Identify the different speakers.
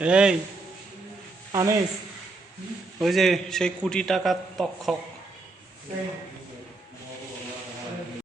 Speaker 1: এই আমেশ ওই যে সেই কোটি টাকার তক্ষক